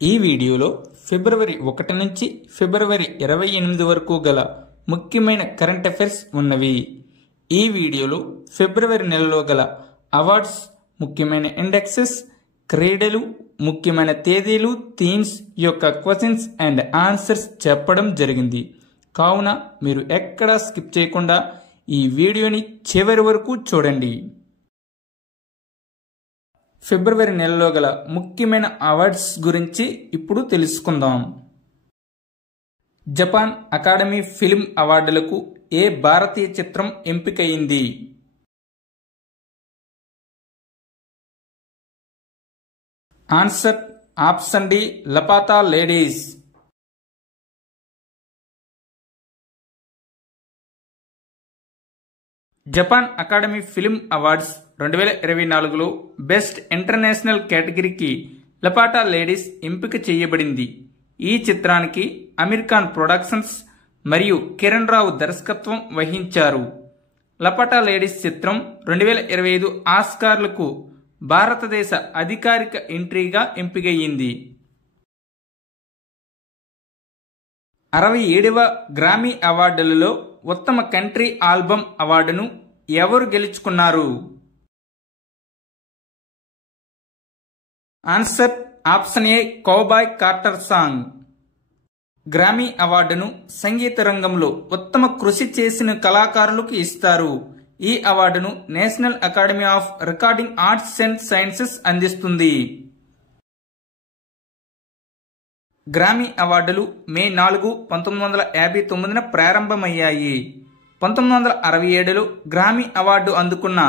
ఈ వీడియోలో ఫిబ్రవరి 1 నుంచి ఫిబ్రవరి 28 వరకు గల ముఖ్యమైన కరెంట్ అఫైర్స్ ఉన్నవి. ఈ వీడియోలో ఫిబ్రవరి నెలలో గల అవార్డ్స్, ముఖ్యమైన ఇండెక్సెస్, క్రీడలు, ముఖ్యమైన తేదీలు, థీమ్స్ యొక్క క్వశ్చన్స్ అండ్ ఆన్సర్స్ చెప్పడం జరిగింది. కావున మీరు ఎక్కడా స్కిప్ చేయకుండా ఈ వీడియోని చివరి వరకు చూడండి. ఫిబ్రవరి నెలలో గల ముఖ్యమైన అవార్డ్స్ గురించి ఇప్పుడు తెలుసుకుందాం. జపాన్ అకాడమీ ఫిల్మ్ అవార్డులకు ఏ భారతీయ చిత్రం ఎంపికయింది? Answer option D, Laapataa ladies. Japan academy film awards 2024లో బెస్ట్ ఇంటర్నేషనల్ కేటగిరీకి లపాటా లేడీస్ ఎంపిక చేయబడింది. ఈ చిత్రానికి అమీర్ ఖాన్ ప్రొడక్షన్స్ మరియు కిరణ్ రావు దర్శకత్వం వహించారు. లపాటా లేడీస్ చిత్రం 2025 ఆస్కార్లకు భారతదేశ అధికారిక ఎంట్రీగా ఎంపికయ్యింది. 67వ గ్రామీ అవార్డులలో ఉత్తమ కంట్రీ ఆల్బమ్ అవార్డును ఎవరు గెలుచుకున్నారు? Answer option A, Cowboy Carter song. Grammy అవార్డును సంగీత రంగంలో ఉత్తమ కృషి చేసిన కళాకారులకు ఇస్తారు. ఈ అవార్డును national academy of recording arts and sciences అందిస్తుంది. గ్రామీ అవార్డులు మే 4, 1959న ప్రారంభమయ్యాయి. 1967లో గ్రామీ అవార్డు అందుకున్న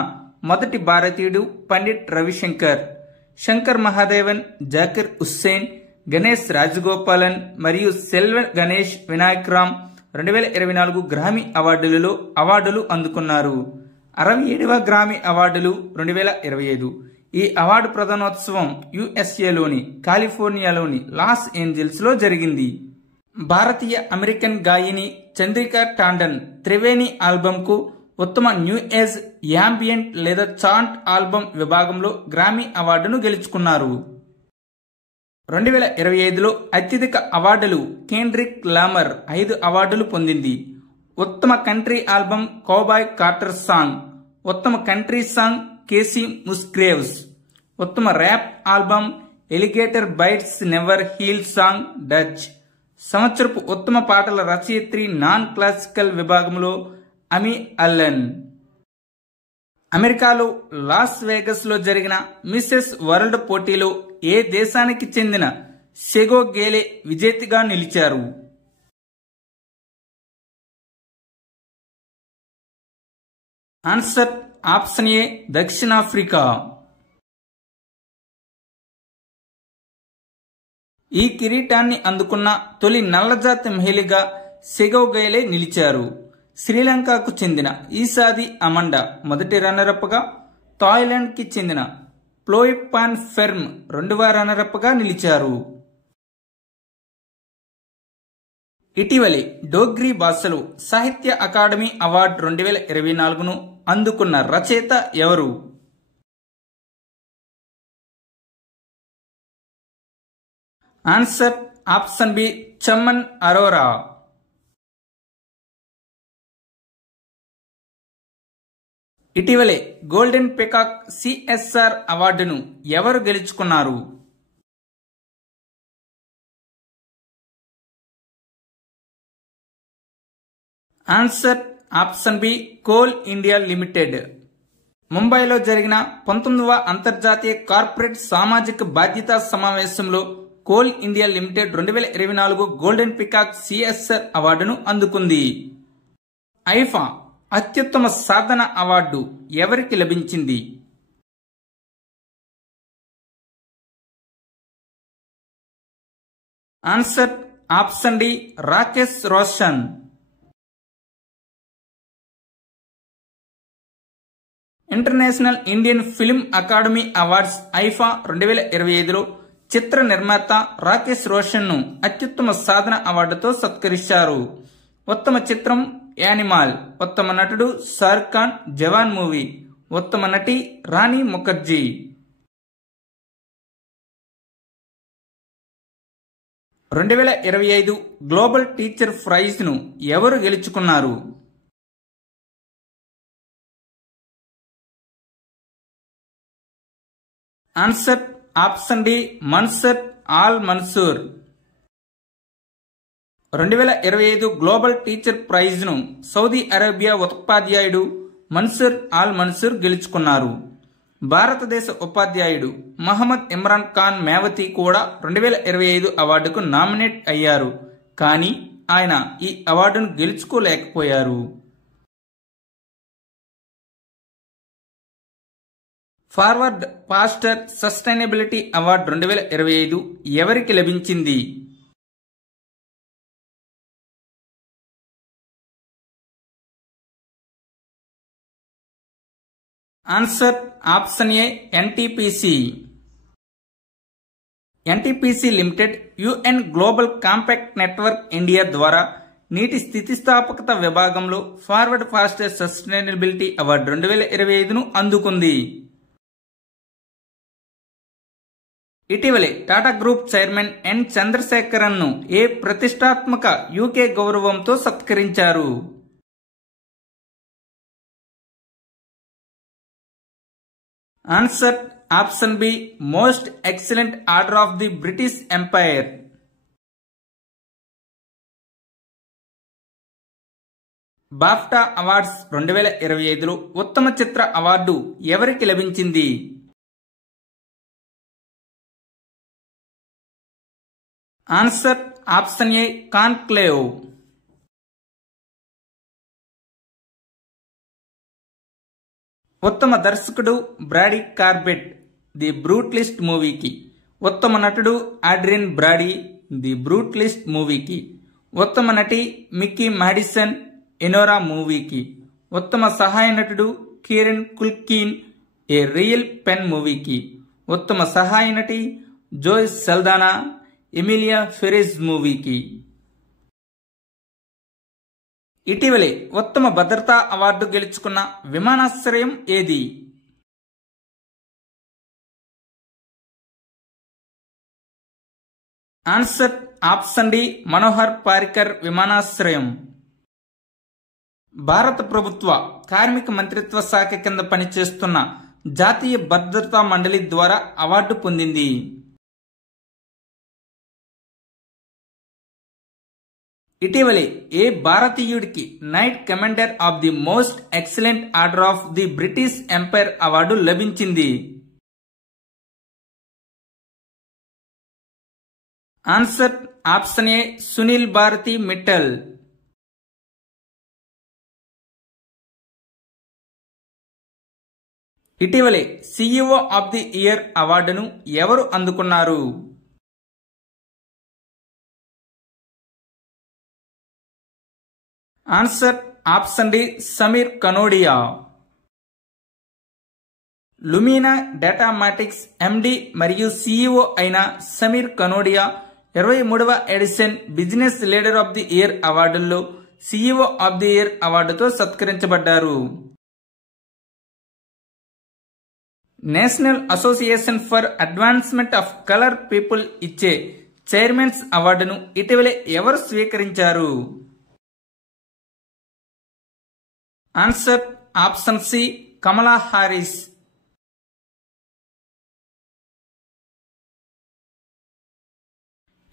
మొదటి భారతీయుడు పండిట్ రవిశంకర్. శంకర్ మహాదేవన్, జాకిర్ హుస్సేన్, గణేష్ రాజగోపాలన్ మరియు సెల్వ గణేష్ వినాయక్ రామ్ 2024 గ్రామీ అవార్డులలో అవార్డులు అందుకున్నారు. 67వ గ్రామీ అవార్డులు 2025. ఈ అవార్డు ప్రదానోత్సవం యుఎస్ఏలోని కాలిఫోర్నియాలోని లాస్ ఏంజల్స్లో జరిగింది. భారతీయ అమెరికన్ గాయని చంద్రికా టాండన్ త్రివేణి ఆల్బమ్కు ఉత్తమ న్యూ ఏజ్ యాంబియంట్ లేదా చాంట్ ఆల్బమ్ విభాగంలో గ్రామీ అవార్డును గెలుచుకున్నారు. 2025లో అత్యధిక అవార్డులు కేండ్రిక్ లామర్ 5 అవార్డులు పొందింది. ఉత్తమ country album Cowboy Carter song, ఉత్తమ కంట్రీ సాంగ్ కేసీ ముస్గ్రేవ్స్, ఉత్తమ rap album Alligator Bites Never Heal song Doechii. సంవత్సరపు ఉత్తమ పాటల రచయిత్రి నాన్ క్లాసికల్ విభాగంలో అమీ అల్లెన్. అమెరికాలో లాస్ వేగస్ లో జరిగిన మిసెస్ వరల్డ్ పోటీలో ఏ దేశానికి చెందిన సెగో గేలే విజేతగా నిలిచారు? ఆన్సర్ ఆప్షన్ ఏ, దక్షిణాఫ్రికా. ఈ కిరీటాన్ని అందుకున్న తొలి నల్లజాతి మహిళగా సెగో గేలే నిలిచారు. శ్రీలంకకు చెందిన ఈసాది అమండా మొదటి రన్నరప్గా, థాయిలాండ్ కి చెందిన ప్లోయిపాన్ ఫెర్మ్ 2వ రన్నరప్గా నిలిచారు. ఇటీవలి డోగ్రీ భాషలో సాహిత్య అకాడమీ అవార్డు 2024ను అందుకున్న రచయిత ఎవరు? Answer option B, Chaman Arora. ఇటీవలే గోల్డెన్ పికాక్ సిఎస్ఆర్ అవార్డును ఎవరు గెలుచుకున్నారు? Answer option B, Coal India Limited. ముంబైలో జరిగిన 19వ అంతర్జాతీయ కార్పొరేట్ సామాజిక బాధ్యతా సమావేశంలో Coal India Limited 2024 golden peacock CSR అవార్డును అందుకుంది. ఐఫా అత్యుత్తమ సాధన అవార్డు ఎవరికి లభించింది? Answer option D, Rakesh Roshan. International Indian film academy awards IIFA 2025లో చిత్ర నిర్మాత రాకేష్ రోషన్ ను అత్యుత్తమ సాధన అవార్డుతో సత్కరించారు. ఉత్తమ చిత్రం యానిమల్, ఉత్తమ నటుడు షారుఖ్ ఖాన్ జవాన్ మూవీ, ఉత్తమ నటి రాణి ముఖర్జీ. 2025 గ్లోబల్ టీచర్ ప్రైజ్ను ఎవరు గెలుచుకున్నారు? Answer option D Mansour Al Mansour. 2025 global teacher ప్రైజ్ను సౌదీ అరేబియా ఉపాధ్యాయుడు మన్సూర్ ఆల్ మన్సూర్ గెలుచుకున్నారు. భారతదేశ ఉపాధ్యాయుడు మహమ్మద్ ఇమ్రాన్ ఖాన్ మేవతి కూడా 2025 అవార్డుకు నామినేట్ అయ్యారు. కానీ ఆయన ఈ అవార్డును గెలుచుకోలేకపోయారు. ఫార్వర్డ్ ఫాస్టర్ సస్టైనబిలిటీ అవార్డు 2025 ఎవరికి లభించింది? Answer option A NTPC. NTPC limited UN global compact network India ద్వారా నీటి స్థితిస్థాపకత విభాగంలో ఫార్వర్డ్ ఫాస్టర్ సస్టైనబిలిటీ అవార్డు 2025ను అందుకుంది. ఇటీవలే టాటా గ్రూప్ చైర్మన్ ఎన్ చంద్రశేఖరన్ను ఏ ప్రతిష్టాత్మక యూకే గౌరవంతో సత్కరించారు? Answer option B most excellent order of the British Empire. BAFTA awards 2025లో ఉత్తమ చిత్ర అవార్డు ఎవరికి లభించింది? Answer option A Conclave. ఉత్తమ దర్శకుడు Brady Corbett the brute list మూవీకి. ఉత్తమ నటుడు Adrian Brady the brute list మూవీకి. ఉత్తమ నటి మిక్కీ మాడిసన్ ఎనోరా మూవీకి. ఉత్తమ సహాయ నటుడు కీరన్ కుల్కీన్ ఏ రియల్ పెన్ మూవీకి. ఉత్తమ సహాయ నటి జోయ్ సల్దానా ఎమిలియా ఫెరెజ్ మూవీకి. ఇటీవలే ఉత్తమ భద్రతా అవార్డు గెలుచుకున్న విమానాశ్రయం ఏది? Answer option D Manohar Parrikar విమానాశ్రయం. భారత ప్రభుత్వ కార్మిక మంత్రిత్వ శాఖ కింద పనిచేస్తున్న జాతీయ భద్రతా మండలి ద్వారా అవార్డు పొందింది. ఇటీవలే ఏ భారతీయుడికి knight commander of the most excellent order of the British Empire award లభించింది? Answer option A Sunil Bharti Mittal. ఇటీవలే సిఇఓ ఆఫ్ ది ఇయర్ అవార్డును ఎవరు అందుకున్నారు? Answer option D Sameer Kanodia. Lumina Datamatics MD మరియు సిఇఓ అయిన సమీర్ కనోడియా 23వ edition business leader of the year అవార్డుల్లో CEO of the year అవార్డుతో సత్కరించబడ్డారు. National Association for Advancement of Colored People ఇచ్చే చైర్మన్స్ అవార్డును ఇటీవలే ఎవరు స్వీకరించారు? Answer option C Kamala Harris.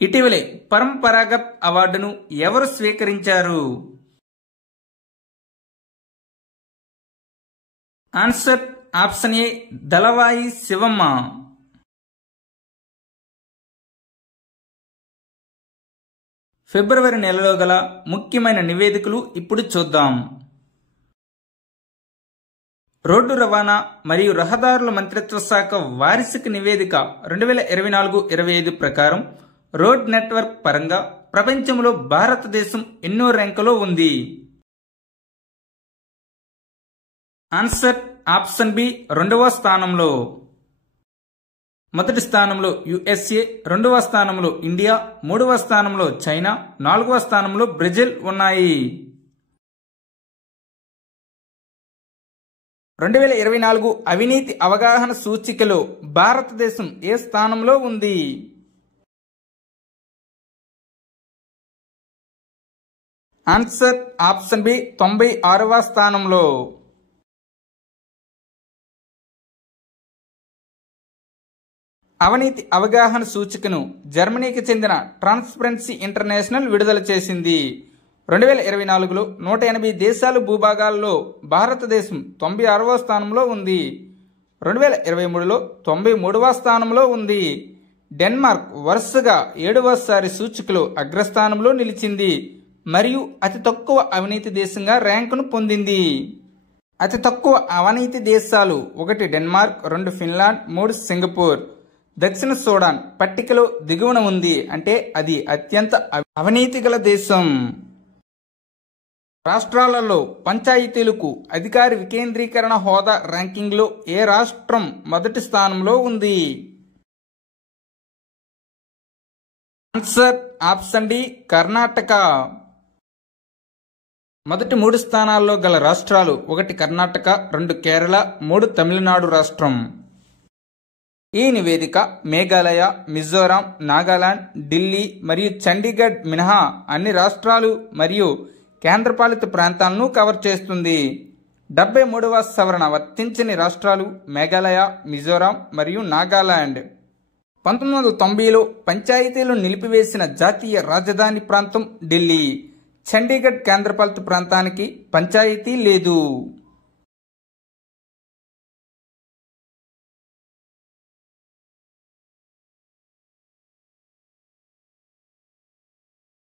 ఇటీవలే పరంపరాగత్ అవార్డును ఎవరు స్వీకరించారు? Answer option A Dalavai Shivamma. ఫిబ్రవరి నెలలో గల ముఖ్యమైన నివేదికలు ఇప్పుడు చూద్దాం. రోడ్డు రవాణా మరియు రహదారుల మంత్రిత్వ శాఖ వార్షిక నివేదిక 2024-25 ప్రకారం రోడ్ నెట్వర్క్ పరంగా ప్రపంచంలో భారతదేశం ఎన్నో ర్యాంకులో ఉంది? ఆన్సర్ ఆప్షన్ బి 2వ స్థానంలో. మొదటి స్థానంలో యుఎస్ఏ, 2వ స్థానంలో ఇండియా, 3వ స్థానంలో చైనా, 4వ స్థానంలో బ్రెజిల్ ఉన్నాయి. 2024 అవినీతి అవగాహన సూచికలో భారతదేశం ఏ స్థానంలో ఉంది? ఆన్సర్ ఆప్షన్ బి 96వ స్థానంలో. అవినీతి అవగాహన సూచికను జర్మనీకి చెందిన ట్రాన్స్పరెన్సీ ఇంటర్నేషనల్ విడుదల చేసింది. 2024లో 180 దేశాలు భూభాగాల్లో భారతదేశం 96వ స్థానంలో ఉంది. 2023లో 93వ స్థానంలో ఉంది. డెన్మార్క్ వరుసగా 7వసారి సూచికలో అగ్రస్థానంలో నిలిచింది మరియు అతి తక్కువ అవినీతి దేశంగా ర్యాంకును పొందింది. అతి తక్కువ అవినీతి దేశాలు 1 డెన్మార్క్, 2 ఫిన్లాండ్, 3 సింగపూర్. దక్షిణ సూడాన్ పట్టికలో దిగువన ఉంది, అంటే అది అత్యంత అవినీతి గల దేశం. రాష్ట్రాలలో పంచాయతీలకు అధికార వికేంద్రీకరణ హోదా ర్యాంకింగ్లో ఏ రాష్ట్రం మొదటి స్థానంలో ఉంది? Answer option D Karnataka. మొదటి 3 స్థానాల్లో గల రాష్ట్రాలు 1 కర్ణాటక, 2 కేరళ, 3 తమిళనాడు రాష్ట్రం. ఈ నివేదిక మేఘాలయ, మిజోరాం, నాగాలాండ్, ఢిల్లీ మరియు చండీగఢ్ మినహా అన్ని రాష్ట్రాలు మరియు కేంద్రపాలిత ప్రాంతాలను కవర్ చేస్తుంది. 73వ సవరణ వర్తించని రాష్ట్రాలు మేఘాలయ, మిజోరాం మరియు నాగాలాండ్. 1990లో పంచాయతీలను నిలిపివేసిన జాతీయ రాజధాని ప్రాంతం ఢిల్లీ. చండీగఢ్ కేంద్రపాలిత ప్రాంతానికి పంచాయతీ లేదు.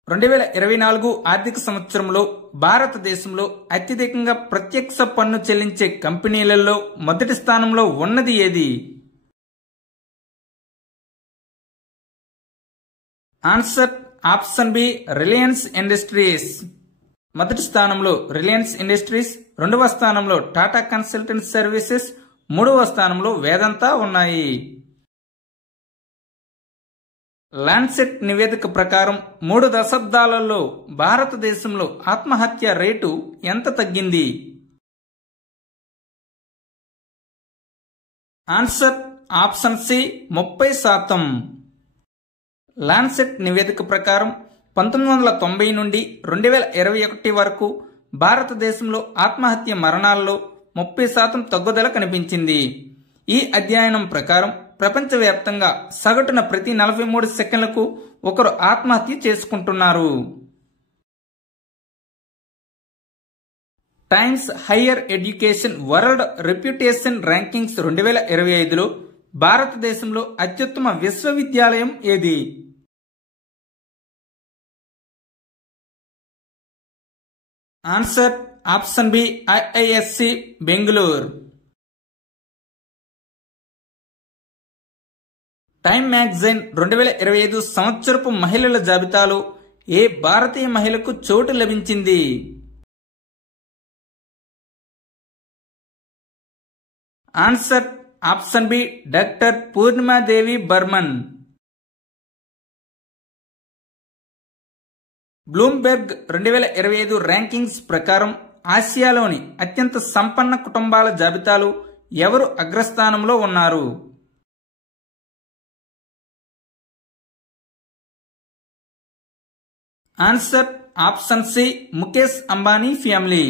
(2024) ఆర్థిక సంవత్సరంలో భారతదేశంలో అత్యధికంగా ప్రత్యక్ష పన్ను చెల్లించే కంపెనీలలో మొదటి స్థానంలో ఉన్నది ఏది? Answer option B Reliance Industries. మొదటి స్థానంలో రిలయన్స్ ఇండస్ట్రీస్, 2వ స్థానంలో టాటా కన్సల్టెన్సీ సర్వీసెస్, 3వ స్థానంలో వేదాంత ఉన్నాయి. లాన్సెట్ నివేదిక ప్రకారం 3 దశాబ్దాలలో భారతదేశంలో ఆత్మహత్య రేటు ఎంత తగ్గింది? Answer option C 30%. లాన్సెట్ నివేదిక ప్రకారం 1990 నుండి 2021 వరకు భారతదేశంలో ఆత్మహత్య మరణాల్లో 30% తగ్గుదల కనిపించింది. ఈ అధ్యయనం ప్రకారం ప్రపంచవ్యాప్తంగా సగటున ప్రతి 43 సెకండ్లకు ఒకరు ఆత్మహత్య చేసుకుంటున్నారు. Times Higher Education World Reputation Rankings 2025లో భారతదేశంలో అత్యుత్తమ విశ్వవిద్యాలయం ఏది? Answer option B IISc Bengaluru. Time magazine 2025 సంవత్సరపు మహిళల జాబితాలో ఏ భారతీయ మహిళకు చోటు లభించింది? Answer option B doctor Purnima Devi Barman. Bloomberg 2025 rankings ప్రకారం ఆసియాలోని అత్యంత సంపన్న కుటుంబాల జాబితాలో ఎవరు అగ్రస్థానంలో ఉన్నారు? Answer option C Mukesh Ambani family.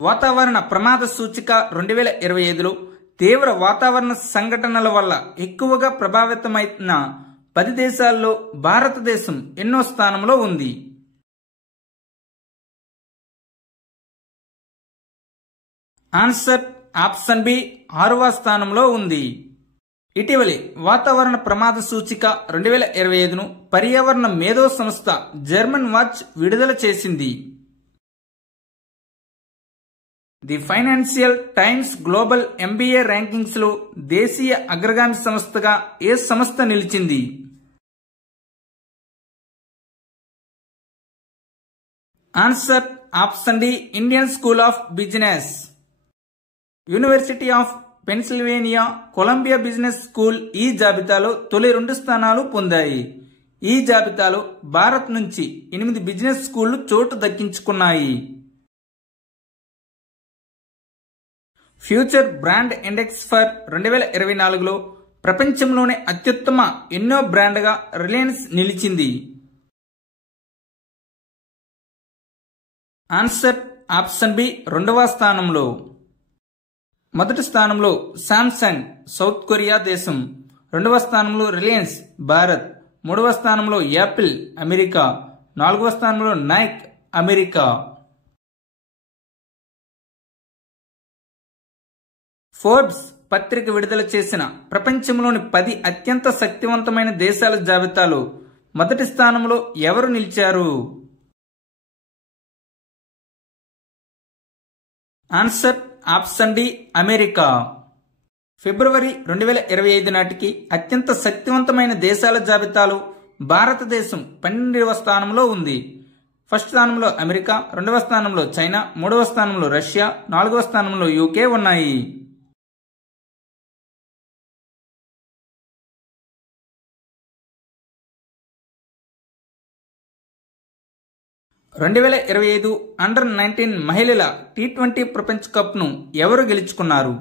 వాతావరణ ప్రమాద సూచిక 2025లో తీవ్ర వాతావరణ సంఘటనల వల్ల ఎక్కువగా ప్రభావితమైన 10 దేశాల్లో భారతదేశం ఎన్నో స్థానంలో ఉంది? ఆన్సర్ ఆప్షన్ బి 6వ స్థానంలో ఉంది. ఇటీవలి వాతావరణ ప్రమాద సూచిక 2025ను పర్యావరణ మేధో సంస్థ జర్మన్ వాచ్ విడుదల చేసింది. The Financial Times global MBA rankings లో దేశీయ అగ్రగామి సంస్థగా ఏ సంస్థ నిలిచింది? Answer option D Indian School of Business. University of Pennsylvania, Columbia Business School ఈ జాబితాలో తొలి 2 స్థానాలు పొందాయి. ఈ జాబితాలో భారత్ నుంచి 8 బిజినెస్ స్కూళ్లు చోటు దక్కించుకున్నాయి. ఫ్యూచర్ బ్రాండ్ ఇండెక్స్ ఫర్ 2024లో ప్రపంచంలోనే అత్యుత్తమ ఎన్నో బ్రాండ్గా రిలయన్స్ నిలిచింది? ఆన్సర్ ఆప్షన్ బి రెండవ స్థానంలో. మొదటి స్థానంలో శాంసంగ్ సౌత్ కొరియా దేశం, రెండవ స్థానంలో రిలయన్స్ భారత్, మూడవ స్థానంలో యాపిల్ అమెరికా, నాలుగవ స్థానంలో నైక్ అమెరికా. ఫోర్బ్స్ పత్రిక విడుదల చేసిన ప్రపంచంలోని 10 అత్యంత శక్తివంతమైన దేశాల జాబితాలో మొదటి స్థానంలో ఎవరు నిలిచారు? Answer option D America. ఫిబ్రవరి 2025 నాటికి అత్యంత శక్తివంతమైన దేశాల జాబితాలో భారతదేశం 12వ స్థానంలో ఉంది. ఫస్ట్ స్థానంలో అమెరికా, రెండవ స్థానంలో చైనా, మూడవ స్థానంలో రష్యా, నాలుగవ స్థానంలో యూకే ఉన్నాయి. (2025) అండర్-19 మహిళల T20 ప్రపంచ కప్ను ఎవరు గెలుచుకున్నారు?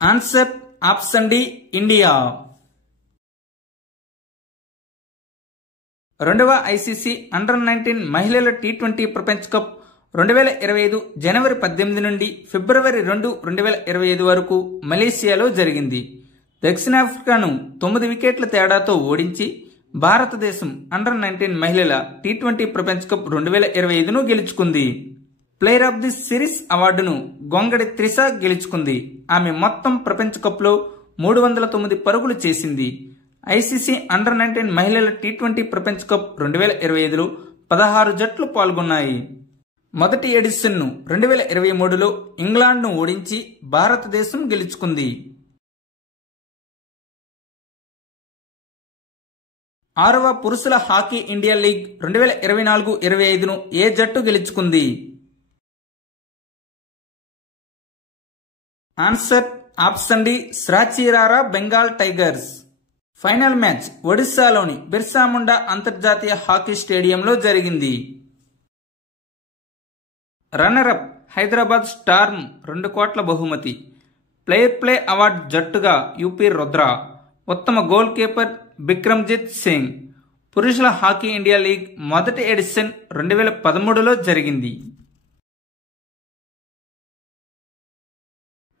Answer option D India. రెండవ ఐసీసీ అండర్-19 మహిళల T20 ప్రపంచ కప్ 2025 జనవరి 18 నుండి ఫిబ్రవరి 2, 2025 వరకు మలేషియాలో జరిగింది. దక్షిణాఫ్రికాను 9 వికెట్ల తేడాతో ఓడించి భారతదేశం అండర్-19 మహిళల T20 ప్రపంచ కప్ 2025ను గెలుచుకుంది. ప్లేయర్ ఆఫ్ ది సిరీస్ అవార్డును గొంగడి త్రిష గెలుచుకుంది. ఆమె మొత్తం ప్రపంచ కప్లో 309 పరుగులు చేసింది. ఐసీసీ అండర్-19 మహిళల T20 ప్రపంచ కప్ 2025లో 16 జట్లు పాల్గొన్నాయి. మొదటి ఎడిషన్ను 2023లో ఇంగ్లాండ్ను ఓడించి భారతదేశం గెలుచుకుంది. 6వ పురుషుల హాకీ ఇండియా లీగ్ 2024-25ను ఏ జట్టు గెలుచుకుంది? ఆన్సర్ ఆప్షన్ డి శ్రాచిరారా బెంగాల్ టైగర్స్. ఫైనల్ మ్యాచ్ ఒడిశాలోని బిర్సా ముండా అంతర్జాతీయ హాకీ స్టేడియంలో జరిగింది. రన్నరప్ హైదరాబాద్ స్టార్మ్ 2 కోట్ల బహుమతి. ప్లే అవార్డు జట్టుగా యూపీ రుద్ర, ఉత్తమ గోల్ కీపర్ బిక్రమ్జిత్ సింగ్. పురుషుల హాకీ ఇండియా లీగ్ మొదటి ఎడిషన్ 2013లో జరిగింది.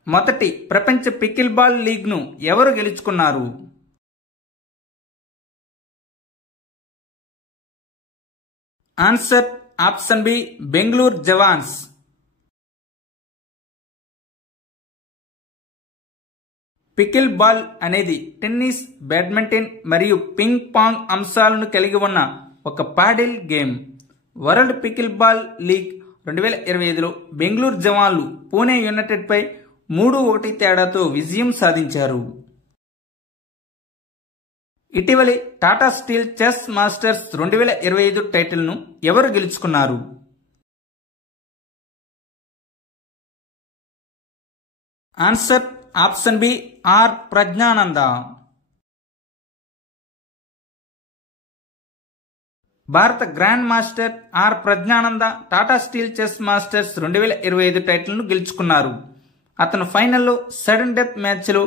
మొదటి ప్రపంచ పికిల్ బాల్ లీగ్ను ఎవరు గెలుచుకున్నారు? Answer option B Bengaluru Jawans. Pickle ball అనేది టెన్నిస్, బ్యాడ్మింటన్ మరియు పింగ్ పాంగ్ అంశాలను కలిగి ఉన్న ఒక paddle game. World pickle ball league 2025లో బెంగళూరు జవాన్లు పూణే యునైటెడ్ పై 3-1 తేడాతో విజయం సాధించారు. ఇటీవలి టాటా స్టీల్ చెస్ మాస్టర్స్ 2025 టైటిల్ను ఎవరు గెలుచుకున్నారు? Answer option B R Praggnanandhaa. భారత grand master R Praggnanandhaa Tata steel chess masters 2025 టైటిల్ను గెలుచుకున్నారు. అతను ఫైనల్లో సడన్ డెత్ మ్యాచ్లో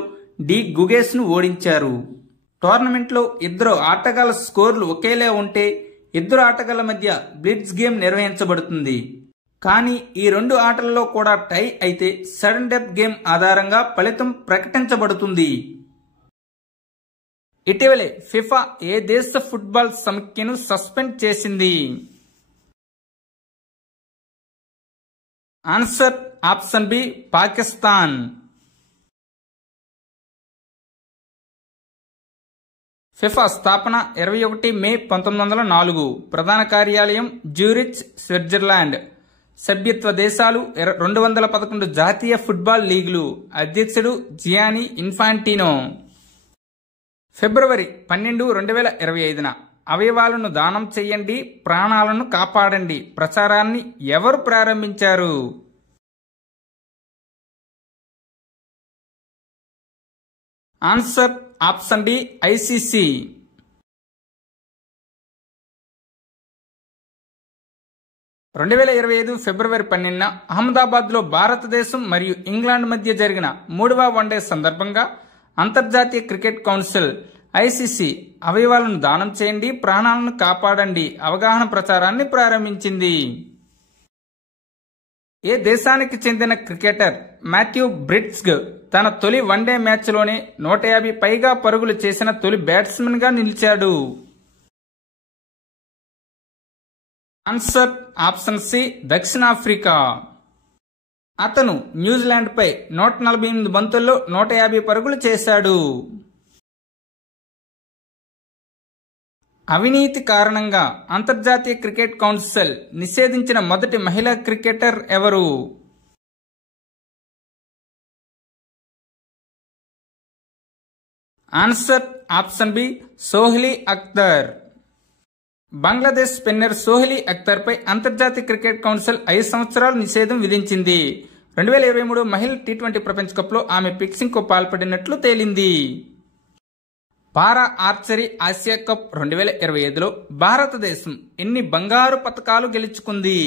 డి గుగేస్ను ఓడించారు. టోర్నమెంట్లో ఇద్దరు ఆటగాళ్ల స్కోర్లు ఒకేలా ఉంటే ఇద్దరు ఆటగాళ్ల మధ్య బ్లిట్జ్ గేమ్ నిర్వహించబడుతుంది. కానీ ఈ 2 ఆటలలో కూడా టై అయితే సడన్ డెత్ గేమ్ ఆధారంగా ఫలితం ప్రకటించబడుతుంది. ఇటీవలే ఫిఫా ఏ దేశ ఫుట్బాల్ సమైక్యను సస్పెండ్ చేసింది? Answer option B Pakistan. FIFA స్థాపన 21 మే 1904. ప్రధాన కార్యాలయం జ్యూరిచ్, స్విట్జర్లాండ్. సభ్యత్వ దేశాలు 211 జాతీయ ఫుట్బాల్ లీగులు. అధ్యక్షుడు జియానీ ఇన్ఫాంటినో. ఫిబ్రవరి 12, 2025న అవయవాలను దానం చేయండి, ప్రాణాలను కాపాడండి ప్రచారాన్ని ఎవరు ప్రారంభించారు? Answer option D ICC. 2025 ఫిబ్రవరి 12న అహ్మదాబాద్లో భారతదేశం మరియు ఇంగ్లాండ్ మధ్య జరిగిన 3వ వన్డే సందర్భంగా అంతర్జాతీయ క్రికెట్ కౌన్సిల్ ఐసీసీ అవయవాలను దానం చేయండి, ప్రాణాలను కాపాడండి అవగాహన ప్రచారాన్ని ప్రారంభించింది. ఏ దేశానికి చెందిన క్రికెటర్ మాథ్యూ బ్రిడ్జ్గ్ తన తొలి వన్డే మ్యాచ్లోనే 150 పైగా పరుగులు చేసిన తొలి బ్యాట్స్మెన్ గా నిలిచాడు? ఆన్సర్ ఆప్షన్ సి దక్షిణాఫ్రికా. అతను న్యూజిలాండ్పై 148 బంతుల్లో 150 పరుగులు చేశాడు. అవినీతి కారణంగా అంతర్జాతీయ క్రికెట్ కౌన్సిల్ నిషేధించిన మొదటి మహిళా క్రికెటర్ ఎవరు? Answer option B Soheli Akhter. Bangladesh spinner Soheli Akhter పై అంతర్జాతీయ క్రికెట్ కౌన్సిల్ 5 సంవత్సరాల నిషేధం విధించింది. 2023 మహిళల టీ20 ప్రపంచ కప్ లో ఆమె ఫిక్సింగ్ కు పాల్పడినట్లు తేలింది. పారా ఆర్చరీ ఆసియా కప్ 2025లో భారతదేశం ఎన్ని బంగారు పతకాలు గెలుచుకుంది?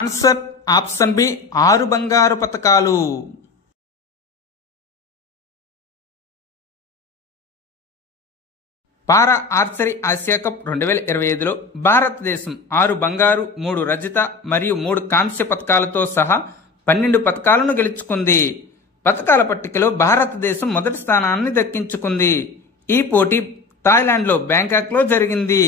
ఆన్సర్ ఆప్షన్ బి 6 బంగారు పతకాలు. పారా ఆర్చరీ ఆసియా కప్ 2025లో భారతదేశం 6 బంగారు, 3 రజత మరియు 3 కాంస్య పతకాలతో సహా 12 పతకాలను గెలుచుకుంది. పతకాల పట్టికలో భారతదేశం మొదటి స్థానాన్ని దక్కించుకుంది. ఈ పోటీ థాయిలాండ్లో బ్యాంకాక్లో జరిగింది.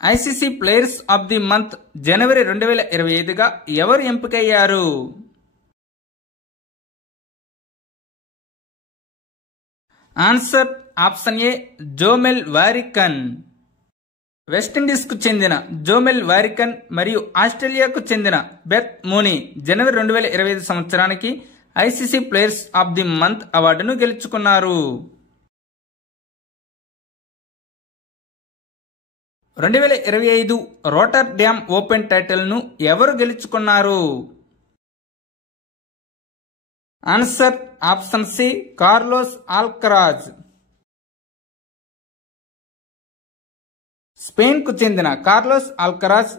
ICC players of the month జనవరి 2025గా ఎవరు ఎంపికయ్యారు? Answer option A Jomel Warrican. వెస్టిండీస్కు చెందిన జోమెల్ వారికన్ మరియు ఆస్ట్రేలియాకు చెందిన బెత్ మూనీ జనవరి 2025 సంవత్సరానికి ICC players of the month అవార్డును గెలుచుకున్నారు. 2025 రోటర్ డ్యామ్ ఓపెన్ టైటిల్ను ఎవరు గెలుచుకున్నారు? Answer option C Carlos Alcaraz. స్పెయిన్కు చెందిన కార్లోస్ ఆల్కరాజ్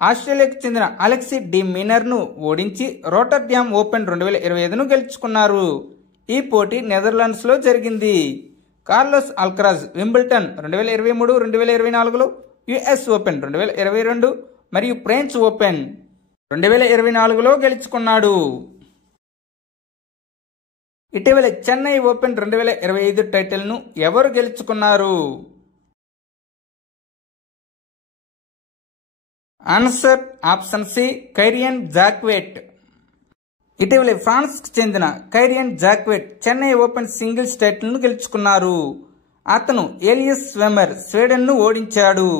ఆస్ట్రేలియాకు చెందిన అలెక్సీ డి మీనర్ను ఓడించి రోటర్ డ్యామ్ ఓపెన్ 2025ను గెలుచుకున్నారు. ఈ పోటీ నెదర్లాండ్స్లో జరిగింది. కార్లోస్ ఆల్కరాజ్ వింబుల్టన్ 2023, 2024లో, యుఎస్ ఓపెన్ 2022 మరియు ఫ్రెంచ్ ఓపెన్ 2024లో గెలుచుకున్నాడు. ఇటీవల చెన్నై ఓపెన్ 2025 టైటిల్ను ఎవరు గెలుచుకున్నారు? Answer option C Kyrian Jacquet. ఇటీవల ఫ్రాన్స్కు చెందిన Kyrian Jacquet Chennai Open singles టైటిల్ను గెలుచుకున్నారు. అతను ఏలియస్ స్వెమర్ స్వీడన్ను ఓడించాడు.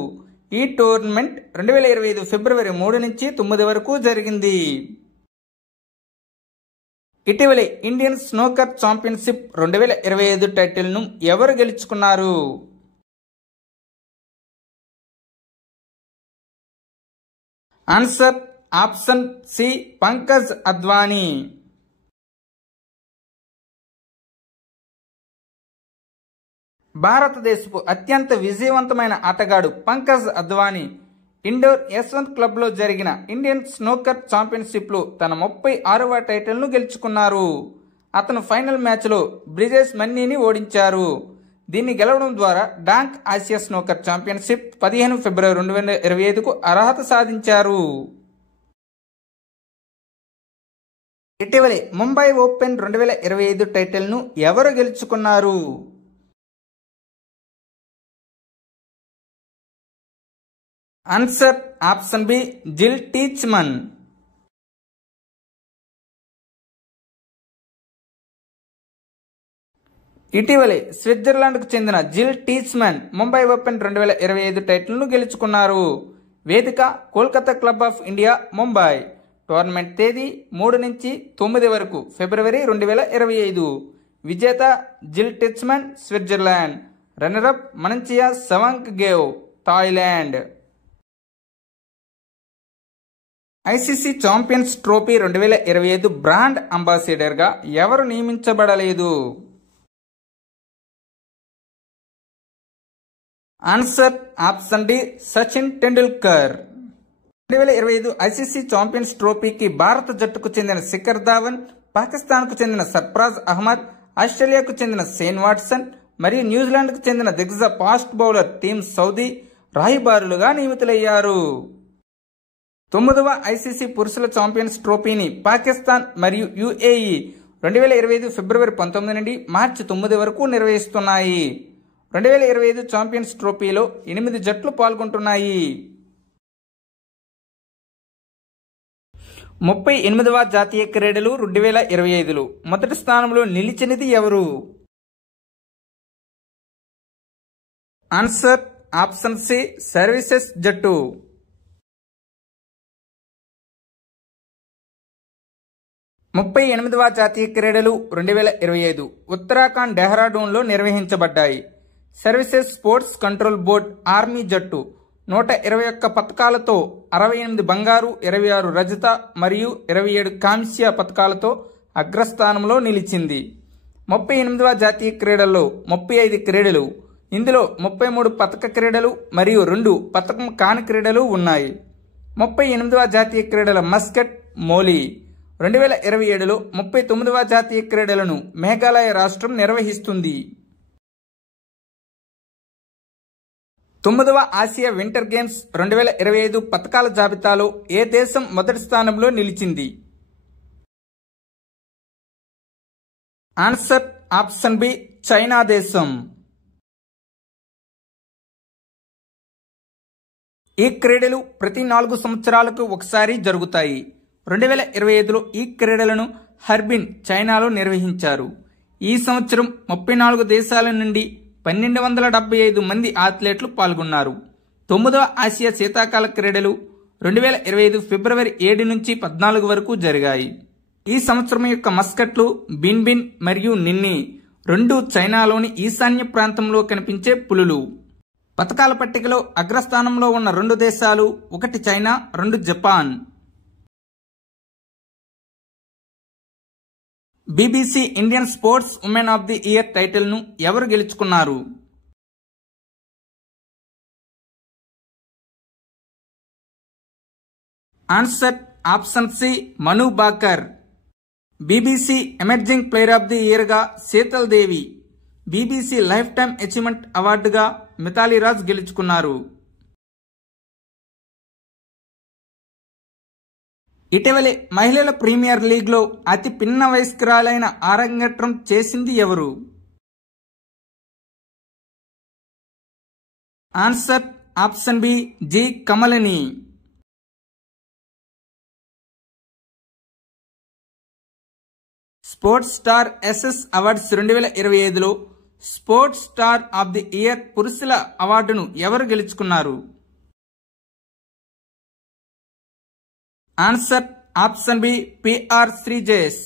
ఈ టోర్నమెంట్ 2025 ఫిబ్రవరి 3 నుంచి 9 వరకు జరిగింది. ఇటీవల ఇండియన్ స్నూకర్ ఛాంపియన్షిప్ 2025 టైటిల్ను ఎవరు గెలుచుకున్నారు? Answer option C Pankaj Advani. భారతదేశపు అత్యంత విజయవంతమైన ఆటగాడు పంకజ్ అద్వానీ ఇండోర్ యశ్వంత్ క్లబ్లో జరిగిన ఇండియన్ స్నూకర్ ఛాంపియన్షిప్లో తన 36వ టైటిల్ను గెలుచుకున్నారు. అతను ఫైనల్ మ్యాచ్లో బ్రిజేష్ మన్నీని ఓడించారు. దీన్ని గెలవడం ద్వారా డాంక్ ఆసియా స్నూకర్ ఛాంపియన్షిప్ 15 ఫిబ్రవరి 2025కు అర్హత సాధించారు. ఇటీవలే ముంబై ఓపెన్ 2025 టైటిల్ను ఎవరు గెలుచుకున్నారు? ఆన్సర్ ఆప్షన్ బి జిల్ టీచ్మన్. ఇటీవలే స్విట్జర్లాండ్కు చెందిన జిల్ టీచ్మన్ ముంబై ఓపెన్ 2025 టైటిల్ను గెలుచుకున్నారు. వేదిక Kolkata club of India Mumbai. Tournament తేదీ 3 నుంచి 9 వరకు ఫిబ్రవరి 2025. విజేత Jil Teichmann Switzerland. Runner up Mananchaya Sawangkaew Thailand. ICC champions trophy 2025 brand అంబాసిడర్గా ఎవరు నియమించబడలేదు? Answer option D Sachin Tendulkar. 2025 ICC champions ట్రోఫీకి భారత జట్టుకు చెందిన శిఖర్ ధావన్, పాకిస్తాన్కు చెందిన సర్ఫరాజ్ అహ్మద్, ఆస్ట్రేలియాకు చెందిన షేన్ వాట్సన్ మరియు న్యూజిలాండ్కు చెందిన దిగ్గజ ఫాస్ట్ బౌలర్ టీమ్ సౌదీ రాయబారులుగా నియమితులయ్యారు. 9వ ఐసీసీ పురుషుల ఛాంపియన్స్ ట్రోఫీని పాకిస్తాన్ మరియు యుఏఈ 2025 ఫిబ్రవరి 19 నుండి మార్చి 9 వరకు నిర్వహిస్తున్నాయి. 2025 ఛాంపియన్స్ ట్రోఫీలో 8 జట్లు పాల్గొంటున్నాయి. 38వ జాతీయ క్రీడలు 2025లో మొదటి స్థానంలో నిలిచినది ఎవరు? ఆన్సర్ ఆప్షన్ సి సర్వీసెస్ జట్టు. 38వ జాతీయ క్రీడలు 2025 ఉత్తరాఖండ్ డెహ్రాడూన్లో నిర్వహించబడ్డాయి. Services sports control board army జట్టు 121 పతకాలతో 68 బంగారు, 26 రజత మరియు 27 కాంస్య పతకాలతో అగ్రస్థానంలో నిలిచింది. 38వ జాతీయ క్రీడల్లో 35 క్రీడలు, ఇందులో 33 పతక క్రీడలు మరియు 2 పతకం కాని క్రీడలు ఉన్నాయి. 38వ జాతీయ క్రీడల మస్కెట్ మోలీ 2027లో 39వ జాతీయ క్రీడలను మేఘాలయ రాష్ట్రం నిర్వహిస్తుంది. 9వ ఆసియా వింటర్ గేమ్స్ 2025 పతకాల జాబితాలో ఏ దేశం మొదటి స్థానంలో నిలిచింది? ఆన్సర్ ఆప్షన్ బి చైనా దేశం. ఈ క్రీడలు ప్రతి 4 సంవత్సరాలకు ఒకసారి జరుగుతాయి. 2025లో ఈ క్రీడలను హర్బిన్ చైనాలో నిర్వహించారు. ఈ సంవత్సరం 34 దేశాల నుండి 1275 మంది అథ్లెట్లు పాల్గొన్నారు. 9వ ఆసియా శీతాకాల క్రీడలు 2025 ఫిబ్రవరి 7 నుంచి 14 వరకు జరిగాయి. ఈ సంవత్సరం యొక్క మస్కట్లు బిన్బిన్ మరియు నిన్ని 2 చైనాలోని ఈశాన్య ప్రాంతంలో కనిపించే పులులు. పతకాల పట్టికలో అగ్రస్థానంలో ఉన్న 2 దేశాలు, 1 China, 2 Japan. BBC Indian sports woman of the year టైటిల్ను ఎవరు గెలుచుకున్నారు? Answer option C Manu Bhaker. BBC emerging player of the ఇయర్గా Sheetal Devi, BBC lifetime achievement అవార్డుగా మిథాలీ రాజ్ గెలుచుకున్నారు. ఇటీవలే మహిళల ప్రీమియర్ లీగ్లో అతి పిన్న వయస్కురాలైన అరంగేట్రం చేసింది ఎవరు? Answer option B G Kamalini. Sports star SS awards 2025లో sports star of the year పురుషుల అవార్డును ఎవరు గెలుచుకున్నారు? Answer option B PR Sreejesh.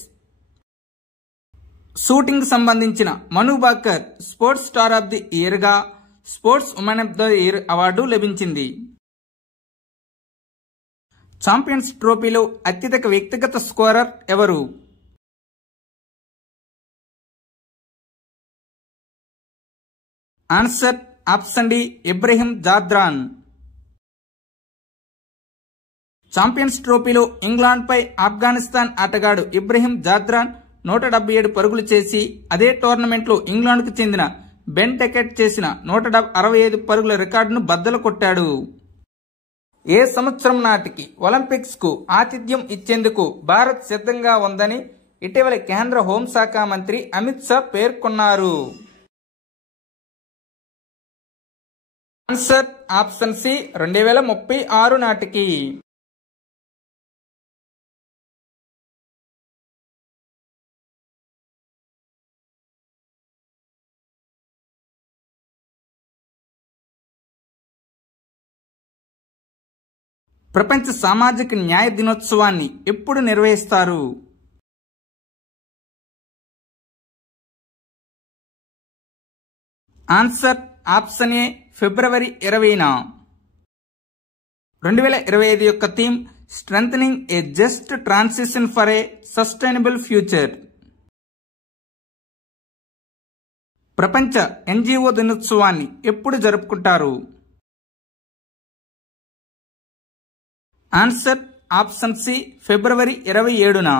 Shooting సంబంధించిన Manu Bhaker sports star of the ఇయర్గా sports woman of the year award లభించింది. ఛాంపియన్స్ ట్రోఫీలో అత్యధిక వ్యక్తిగత స్కోరర్ ఎవరు? Answer option D Ibrahim Zadran. Champions ట్రోఫీలో ఇంగ్లాండ్పై ఆఫ్ఘనిస్తాన్ ఆటగాడు ఇబ్రహీం జాద్రాన్ 177 పరుగులు చేసి అదే టోర్నమెంట్లో ఇంగ్లాండ్కు చెందిన బెన్ టెకెట్ చేసిన 165 పరుగుల రికార్డును బద్దలు కొట్టాడు. ఏ సంవత్సరం నాటికి ఒలింపిక్స్కు ఆతిథ్యం ఇచ్చేందుకు భారత్ సిద్ధంగా ఉందని ఇటీవల కేంద్ర హోంశాఖ మంత్రి అమిత్ షా పేర్కొన్నారు? ఆన్సర్ ఆప్షన్ సి 2036 నాటికి. ప్రపంచ సామాజిక న్యాయ దినోత్సవాన్ని ఎప్పుడు నిర్వహిస్తారు? ఆన్సర్ ఆప్షన్ ఏ ఫిబ్రవరి 20న. 2025 యొక్క theme strengthening A just transition for a sustainable future. ప్రపంచ ఎన్జిఓ దినోత్సవాన్ని ఎప్పుడు జరుపుకుంటారు? ఆన్సర్ ఆప్షన్ సి ఫిబ్రవరి 27న.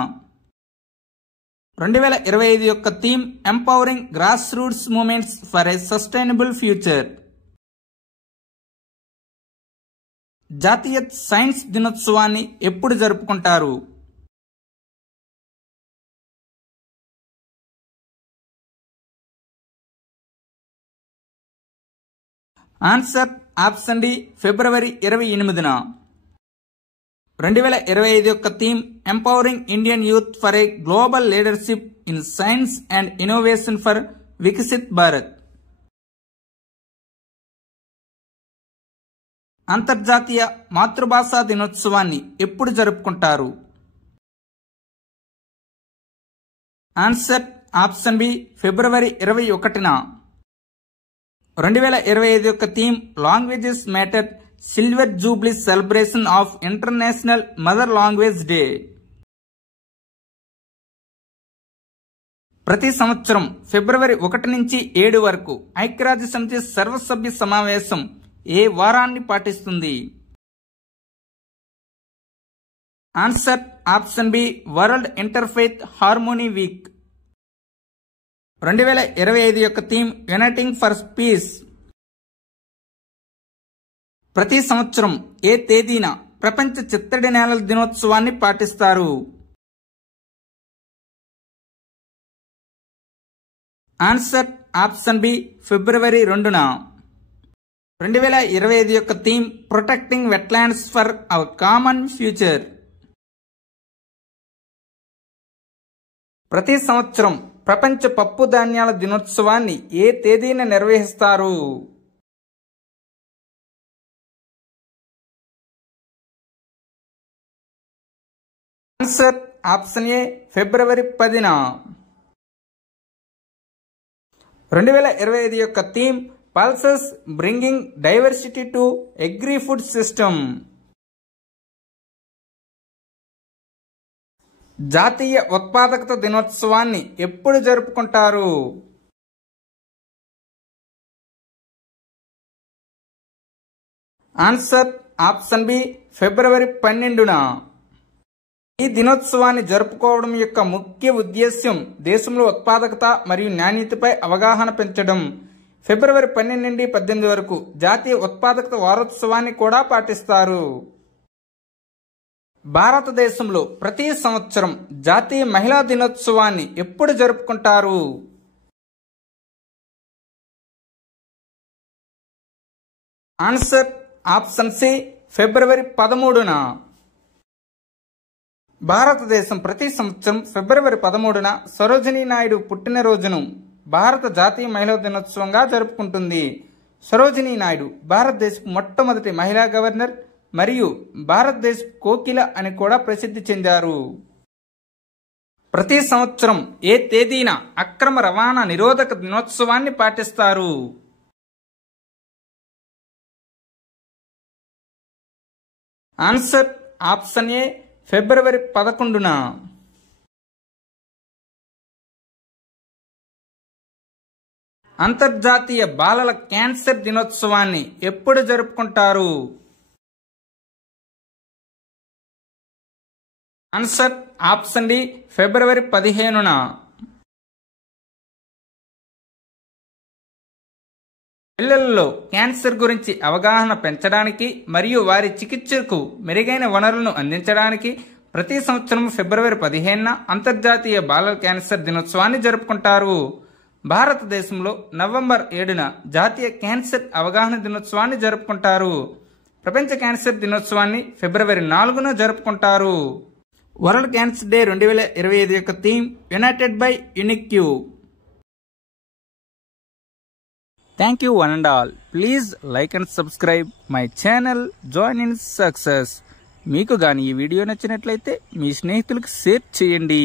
2025 యొక్క theme empowering grass roots movements for a sustainable future. జాతీయ సైన్స్ దినోత్సవాన్ని ఎప్పుడు జరుపుకుంటారు? ఆన్సర్ ఆప్షన్ డి ఫిబ్రవరి 28న. 2025 యొక్క theme empowering Indian youth for a global leadership in science and innovation for Viksit Bharat. అంతర్జాతీయ మాతృభాషా దినోత్సవాన్ని ఎప్పుడు జరుపుకుంటారు? ఆన్సర్ ఆప్షన్ బి ఫిబ్రవరి 21న. 2025 యొక్క theme languages matter silver Jubilee celebration of international mother language day. ప్రతి సంవత్సరం ఫిబ్రవరి 1 నుంచి 7 వరకు ఐక్యరాజ్య సమితి సర్వసభ్య సమావేశం ఏ వారాన్ని పాటిస్తుంది? Answer option B world interfaith harmony week. 2025 యొక్క థీమ్ యునైటింగ్ ఫర్ పీస్. ప్రతి సంవత్సరం ఏ తేదీన ప్రపంచ చిత్తడి నేలల దినోత్సవాన్ని పాటిస్తారు? ఆన్సర్ ఆప్షన్ బి ఫిబ్రవరి 2న. 2025 యొక్క theme protecting wetlands for our common future. ప్రతి సంవత్సరం ప్రపంచ పప్పు ధాన్యాల దినోత్సవాన్ని ఏ తేదీన నిర్వహిస్తారు? ఆన్సర్ ఆప్షన్ ఏ ఫిబ్రవరి 10న. 2025 యొక్క theme pulses bringing diversity to agri food system. జాతీయ ఉత్పాదకత దినోత్సవాన్ని ఎప్పుడు జరుపుకుంటారు? ఆన్సర్ ఆప్షన్ బి ఫిబ్రవరి 12న. ఈ దినోత్సవాన్ని జరుపుకోవడం యొక్క ముఖ్య ఉద్దేశ్యం దేశంలో ఉత్పాదకత మరియు నాణ్యతపై అవగాహన పెంచడం. ఫిబ్రవరి 12 నుండి 18 వరకు జాతీయ ఉత్పాదకత వారోత్సవాన్ని కూడా పాటిస్తారు. భారతదేశంలో ప్రతి సంవత్సరం జాతీయ మహిళా దినోత్సవాన్ని ఎప్పుడు జరుపుకుంటారు? ఆన్సర్ ఆప్షన్ సి ఫిబ్రవరి 13న. భారతదేశం ప్రతి సంవత్సరం ఫిబ్రవరి 13న సరోజినీ నాయుడు పుట్టినరోజును భారత జాతీయ మహిళా దినోత్సవంగా జరుపుకుంటుంది. సరోజినీ నాయుడు భారతదేశపు మొట్టమొదటి మహిళా గవర్నర్ మరియు భారతదేశ కోకిల అని కూడా ప్రసిద్ధి చెందారు. ప్రతి సంవత్సరం ఏ తేదీన అక్రమ రవాణా నిరోధక దినోత్సవాన్ని పాటిస్తారు? ఆన్సర్ ఆప్షన్ ఏ ఫిబ్రవరి 11న. అంతర్జాతీయ బాలల క్యాన్సర్ దినోత్సవాన్ని ఎప్పుడు జరుపుకుంటారు? ఆన్సర్ ఆప్షన్ డి ఫిబ్రవరి 15న. పిల్లలలో క్యాన్సర్ గురించి అవగాహన పెంచడానికి మరియు వారి చికిత్సకు మెరుగైన వనరులను అందించడానికి ప్రతి సంవత్సరం ఫిబ్రవరి 15న అంతర్జాతీయ బాలల క్యాన్సర్ దినోత్సవాన్ని జరుపుకుంటారు. భారతదేశంలో నవంబర్ 7న జాతీయ క్యాన్సర్ అవగాహన దినోత్సవాన్ని జరుపుకుంటారు. ప్రపంచ క్యాన్సర్ దినోత్సవాన్ని ఫిబ్రవరి 4న జరుపుకుంటారు. వరల్డ్ క్యాన్సర్ డే 2025 యొక్క theme United by unique. Thank you one and all. Please like and subscribe my channel. Join in success. మీకు గాని ఈ వీడియో నచ్చినట్లయితే మీ స్నేహితులకు షేర్ చేయండి.